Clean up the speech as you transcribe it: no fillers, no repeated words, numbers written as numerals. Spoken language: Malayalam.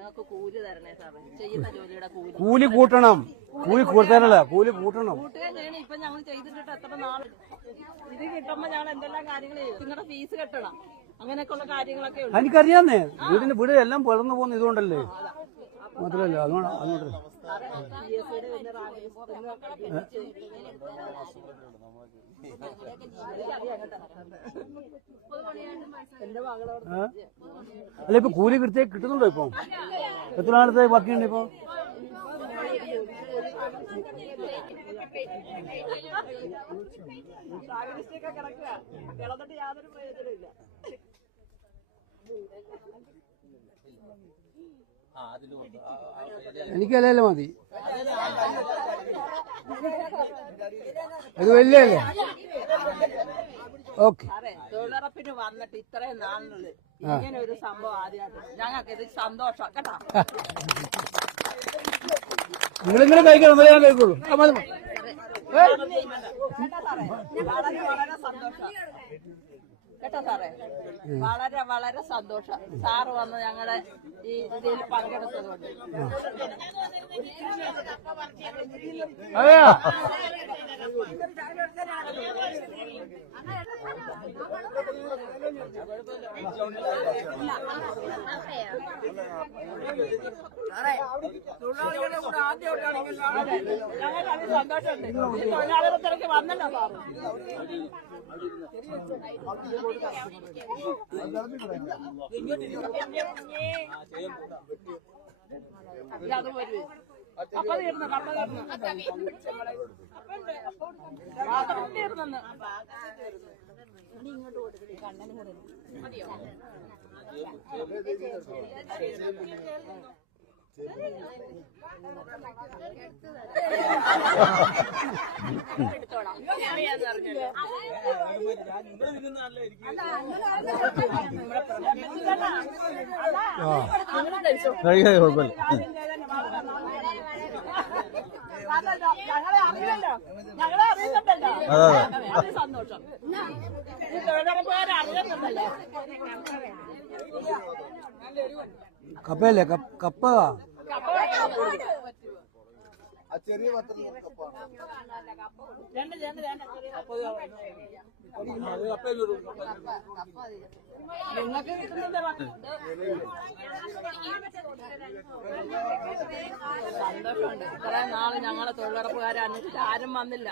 ഞങ്ങൾക്ക് കൂലി തരണേ സാറേ, ചെയ്യുന്ന ജോലിയുടെ കൂലി. കൂലി കൂട്ടണം, കൂലി കൂട്ടാനല്ല, കൂലി കൂട്ടണം. കൂട്ടുകയും ചെയ്യണം. ഇപ്പൊ ഞങ്ങൾ ചെയ്തിട്ട് എത്ര നാൾ ഇത് കിട്ടുമ്പോ ഞങ്ങൾ എന്തെല്ലാം കാര്യങ്ങൾ ചെയ്യും. നിങ്ങളുടെ ഫീസ് കെട്ടണം, അങ്ങനെയൊക്കെയുള്ള കാര്യങ്ങളൊക്കെ ഉണ്ട്. എനിക്കറിയാന്നേ, വീട് എല്ലാം വളർന്നു പോകുന്ന ഇതുകൊണ്ടല്ലേ, മാത്രമല്ല അതുകൊണ്ട് അല്ല ഇപ്പൊ കൂലി കൃത്യം കിട്ടുന്നുണ്ടോ? ഇപ്പൊ എത്ര നാളത്തെ ബാക്കിയുണ്ട്? ഇപ്പൊ എനിക്കല്ലേ മതി, അത് വലിയല്ലേ? ഓക്കെ. തൊഴിലുറപ്പിന് വന്നിട്ട് ഇത്രയും നാളിനുള്ളിൽ ഇങ്ങനെ ഒരു സംഭവം ആദ്യമായിട്ട് ഞങ്ങൾക്ക് ഇത് സന്തോഷം കേട്ടോ. നിങ്ങളിങ്ങനെ കഴിക്കണം, ഞാൻ കഴിക്കുള്ളൂ. വളരെ വളരെ സന്തോഷം കേട്ടോ സാറേ, വളരെ വളരെ സന്തോഷം സാറ് വന്ന് ഞങ്ങളുടെ ഈ ഇതിൽ പങ്കെടുത്തതുകൊണ്ട്. ഞങ്ങൾക്ക് സന്തോഷമുണ്ട്. തൊഴിലാളികൾക്ക് വന്നല്ലോ സാറ്. അത് വരും. കപ്പ തീർന്നു, കപ്പ തീർന്നു, തീർന്നു. ഇങ്ങോട്ട് കൊടുക്കണേ, കണ്ണന് മതിയോ? എടുത്തോളാം. കുഴപ്പമില്ല. ഞങ്ങളെ അറിയില്ലല്ലോ, ഞങ്ങളെ അറിയുന്നുണ്ടല്ലോ, അത് സന്തോഷം. ഈ തൊഴിലുറപ്പുകാരെ അറിയുന്നുണ്ടല്ലോ. കപ്പയല്ലേ? കപ്പ ചെറിയ നിങ്ങൾക്ക് കിട്ടുന്നില്ല. സന്തോഷമുണ്ട്. ഇത്രയും നാള് ഞങ്ങളെ തൊഴിലുറപ്പുകാരെ അന്വേഷിച്ച് ആരും വന്നില്ല.